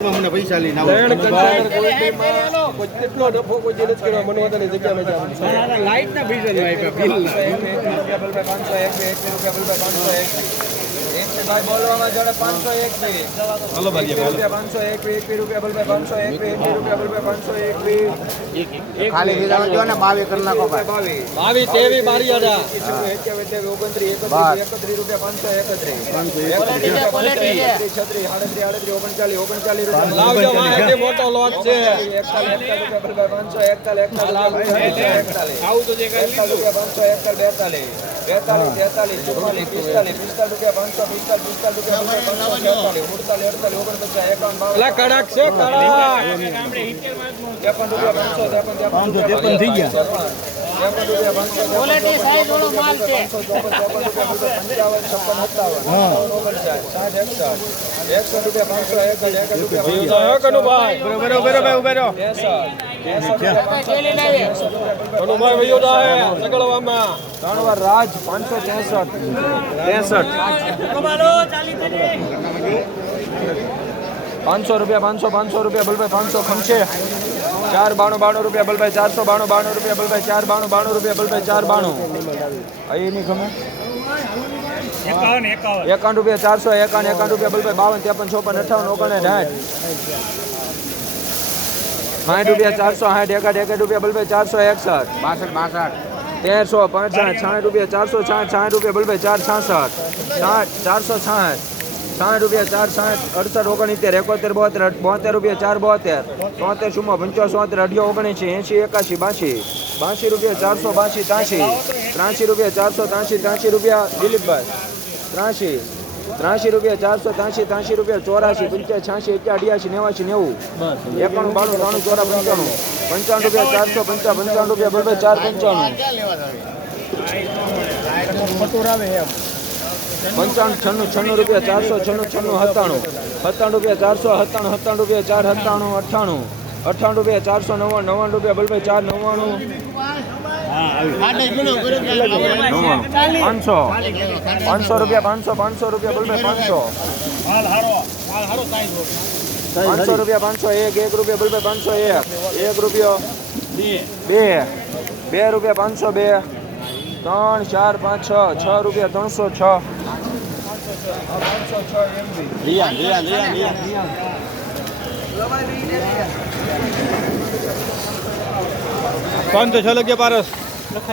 મને પૈસા લઈને આવો. કન્ટેનર ક્વોલિટીમાં કોઈ કેટલો નફો કોઈ જે નથી કર્યો મને વધારે જગ્યા મેં લાઈટ ના પૈસા નો આપ્યા બિલ બોલવામાં જોડે પાંચસો ભાઈ પાંચસો એકવી રૂપિયા પાંચસો એક એકવી રૂપિયા બોલ પાંચસો એકવી ખાલી દીધા જો ને? બાવી કરી નાખો ભાઈ. બાવી તેવી બારી હતા ઓગણત્રીસ એકત્રીસ રૂપિયા પાંચસો એકત્રીસ. છત્રીસ સાડત્રીસ આડત્રીસ ઓગણચાલીસ ઓગણચાલીસ રૂપિયા. મોટો લોટ છે. એકતાલીસ એકતાલીસ રૂપિયા પાંચસો એકતાલીસ એકતાલીસ એકતાલીસ. આવું તો જે એકતાલીસ રૂપિયા પાંચસો એકતાલીસ બેતાલીસ બેતાલીસ તેતાલીસ ચુમ્માલીસ પિસ્તાલીસ પિસ્તાલીસ રૂપિયા પાંચસો પિસ્તાલીસ કડક છે ત્રેપન થઈ ગયા. ક્વોલિટી સાઈઝ વાળો માલ છે. પાંચસો રૂપિયા પાંચસો જીવતા હે કનુભાઈ. ઉભેરો ઉભેરો ભાઈ ઉભેરો ત્રેસઠ ત્રેસઠ રૂપિયા પાંચસો ત્રેસઠ રૂપિયા કનુભાઈ વયો જાય સગળવામાં ત્રણ વાર રાજ પાંચસો ત્રેસઠ. ત્રેસઠ. પાંચસો રૂપિયા, પાંચસો પાંચસો રૂપિયા, બલભાઈ, પાંચસો ખમશે ચાર બાણું બાણું રૂપિયા, બલભાઈ, ચારસો, બાણું બાણું રૂપિયા, બલભાઈ, ચાર બાણું બાણું રૂપિયા, બલભાઈ, ચાર બાણું. અહીં નહીં ખમે? એકાવન રૂપિયા, ચારસો એકાવન એકાવન રૂપિયા, બલભાઈ, બાવન, ત્રેપન, ચોપન, અઠાવન, ઓગણ, સાઠ. સાઠ રૂપિયા, ચારસો સાઠ એકાઠ એકાઠ રૂપિયા, બલભાઈ, ચારસો એકસઠ. બાસઠ બાસઠ. તેરસો પાંસઠ સાઠ રૂપિયા ચારસો સાઠ સાઠ રૂપિયા બલભાઈ ચાર છાસઠ, સાઠ, ચારસો છાઠ સાઠ રૂપિયા ચાર સાઠ, અડસઠ ઓગણીતેર એકોતેર બોતેર બોતેર રૂપિયા ચાર બોતેર તોતેર સુમો પંચોસ સોતેર અઢીઓ ઓગણીસી, એંશી, એકાશી, બાંસી બાંસી રૂપિયા ચારસો બાંસી ત્રાશી ત્રાસી રૂપિયા ચારસો ત્રાશી ત્રાશી રૂપિયા દિલીપભાઈ, ત્રાશી ત્રાશી રૂપિયા ચારસો, ત્રાસી ત્રાસી રૂપિયા ચોરાશી પંચ્યાસી છ્યાસી, એક્યા અઢિયાસી, નેવાસી, નેવું. એકાણું, બાણું, ત્રાણું, ચોરા, પંચાણું. પંચાણું રૂપિયા ચારસો, પંચા પંચાણું રૂપિયા બરોબર ચાર, પંચાણું. પંચાણું છન્નું છન્નું રૂપિયા ચારસો, છન્નું છન્નું, સત્તાણું. સત્તાણું રૂપિયા ચારસો, સત્તાણું સત્તાણું રૂપિયા ચાર, સત્તાણું, અઠ્ઠાણું. અઠ્ઠાણું રૂપિયા ચારસો, નવ્વાણું નવ્વાણું રૂપિયા બરોબર ચાર, નવ્વાણું. પાંચસો પાંચસો રૂપિયા પાંચસો પાંચસો રૂપિયા બલભાઈ પાંચસો પાંચસો રૂપિયા પાંચસો એક એક રૂપિયા બલભાઈ પાંચસો એક એક રૂપિયો બે બે રૂપિયા પાંચસો બે ત્રણ ચાર પાંચ છ છ રૂપિયા ત્રણસો છ રિયાન રિયાન રિયાન રિયાન પાંચસો છ લગ્યા પારસ Look how